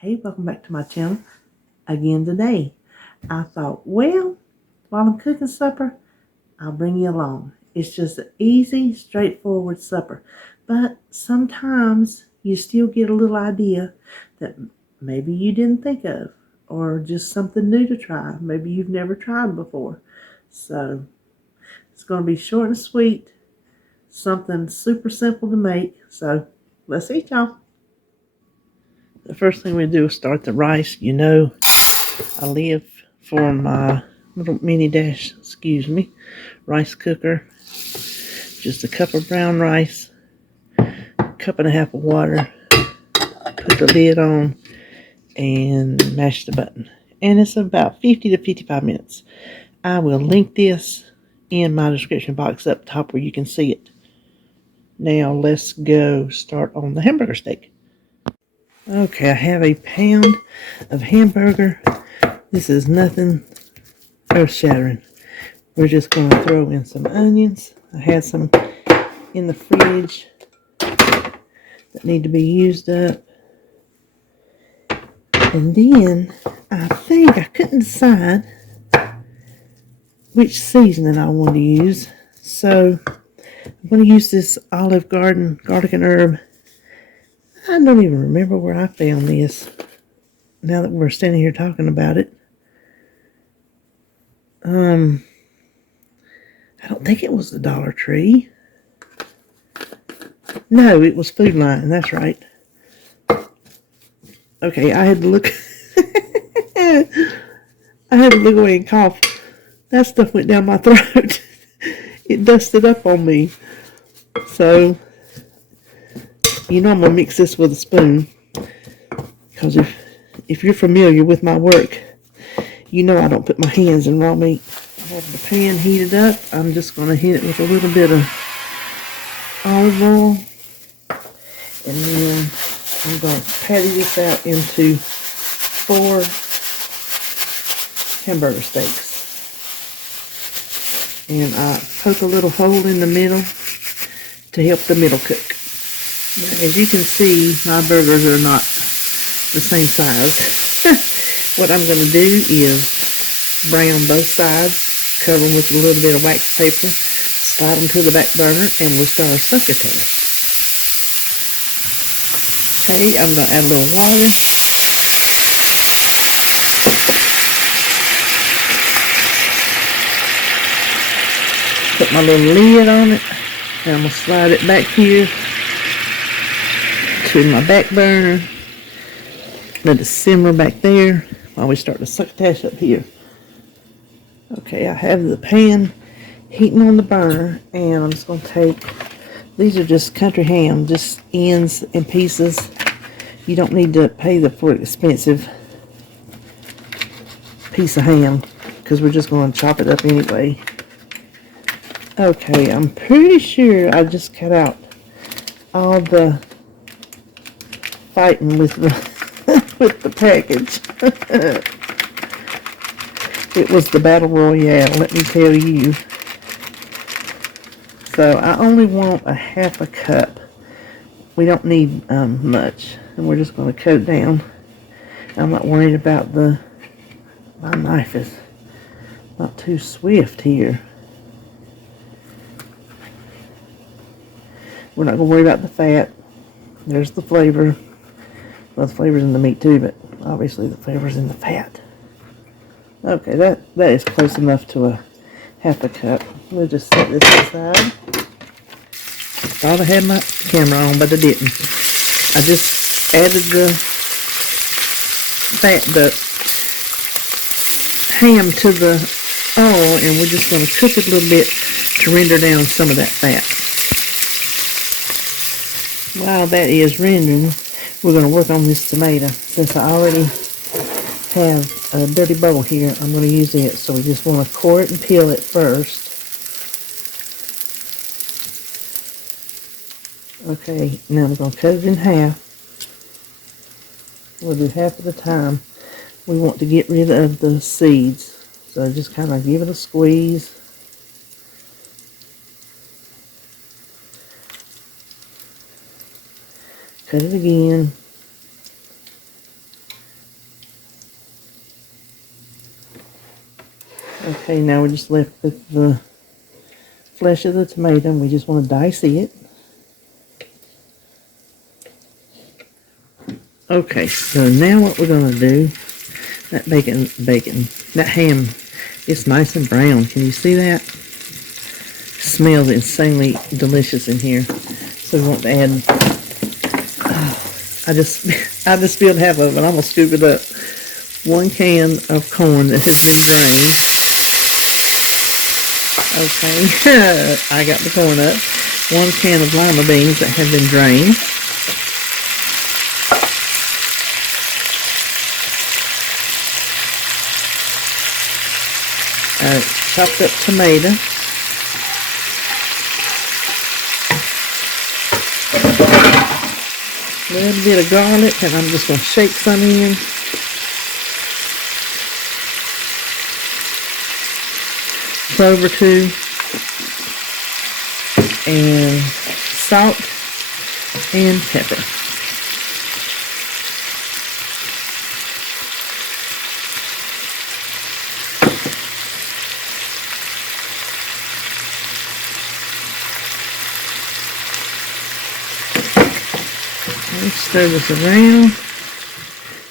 Hey, welcome back to my channel again today. I thought, well, while I'm cooking supper, I'll bring you along. It's just an easy, straightforward supper. But sometimes you still get a little idea that maybe you didn't think of, or just something new to try. Maybe you've never tried before. So it's going to be short and sweet, something super simple to make. So let's eat, y'all. The first thing we do is start the rice. You know, I live for my little mini dash, rice cooker. Just a cup of brown rice, cup and a half of water. Put the lid on and mash the button. And it's about 50 to 55 minutes. I will link this in my description box up top where you can see it. Now let's go start on the hamburger steak. Okay, I have a pound of hamburger. This is nothing earth-shattering. We're just going to throw in some onions. I had some in the fridge that need to be used up. And then I couldn't decide which seasoning I want to use. So I'm going to use this Olive Garden garlic and herb. I don't even remember where I found this now that we're standing here talking about it. I don't think it was the Dollar Tree. No, it was Food Line. That's right. Okay, I had to look. I had to look away and cough. That stuff went down my throat. It dusted up on me. So, you know I'm going to mix this with a spoon. Because if you're familiar with my work, you know I don't put my hands in raw meat. I have the pan heated up. I'm just going to hit it with a little bit of olive oil. And then I'm going to patty this out into 4 hamburger steaks. And I poke a little hole in the middle to help the middle cook. Now, as you can see, my burgers are not the same size. What I'm going to do is brown both sides, cover them with a little bit of wax paper, slide them to the back burner, and we'll start our succotash. Okay, I'm going to add a little water. Put my little lid on it, and I'm going to slide it back here to my back burner. Let it simmer back there while we start the succotash up here. Okay, I have the pan heating on the burner, and I'm just going to take, these are just country ham, just ends and pieces. You don't need to pay for an expensive piece of ham because we're just going to chop it up anyway. Okay, I'm pretty sure I just cut out all the fighting with the package. It was the Battle Royale, let me tell you. So I only want a half a cup. We don't need much. And we're just going to cut it down. I'm not worried about my knife is not too swift here. We're not going to worry about the fat. There's the flavor. Well, the flavor's in the meat too, but obviously the flavor's in the fat. Okay, that is close enough to a half a cup. We'll just set this aside. Thought I had my camera on, but I didn't. I just added the ham to the oil, and we're just going to cook it a little bit to render down some of that fat. While that is rendering, we're going to work on this tomato. Since I already have a dirty bowl here, I'm going to use it. So we just want to core it and peel it first. Okay, now I'm going to cut it in half. We'll do half at a time. We want to get rid of the seeds. So just kind of give it a squeeze. Cut it again. Okay, now we're just left with the flesh of the tomato, and we just want to dice it. Okay, so now what we're going to do, that that ham, it's nice and brown. Can you see that? Smells insanely delicious in here. So we want to add, I just spilled half of it. I'm going to scoop it up. 1 can of corn that has been drained. Okay, I got the corn up. 1 can of lima beans that have been drained. Chopped up tomato. A little bit of garlic, and I'm just going to shake some in. Clover too. And salt and pepper. Stir this around,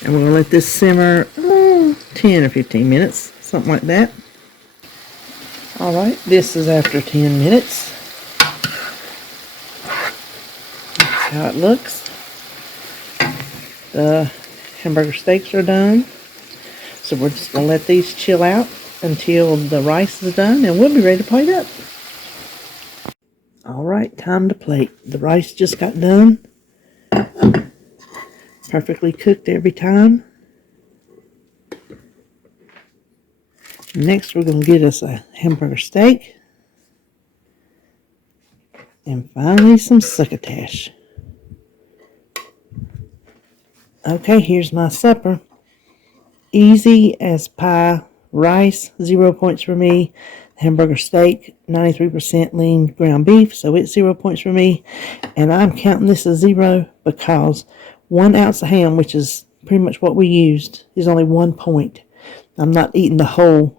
and we're going to let this simmer 10 or 15 minutes, something like that. Alright, this is after 10 minutes. That's how it looks. The hamburger steaks are done, so we're just going to let these chill out until the rice is done, and we'll be ready to plate up. Alright, time to plate. The rice just got done. Perfectly cooked every time. Next, we're going to get us a hamburger steak. And finally, some succotash. Okay, here's my supper. Easy as pie. Rice, 0 points for me. Hamburger steak, 93% lean ground beef, so it's 0 points for me. And I'm counting this as 0 because 1 ounce of ham, which is pretty much what we used, is only 1 point. I'm not eating the whole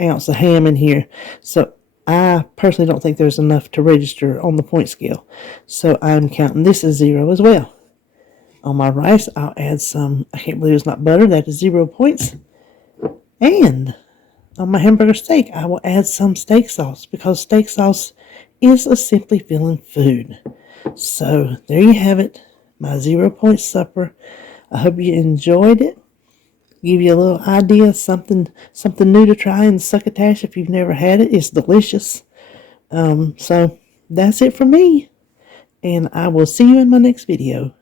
ounce of ham in here. So I personally don't think there's enough to register on the point scale. So I'm counting this as 0 as well. On my rice, I'll add some, I can't believe it's not butter, that is 0 points. And on my hamburger steak, I will add some steak sauce because steak sauce is a Simply Filling food. So there you have it, my 0 point supper. I hope you enjoyed it. Give you a little idea, something new to try in succotash if you've never had it. It's delicious. So that's it for me, and I will see you in my next video.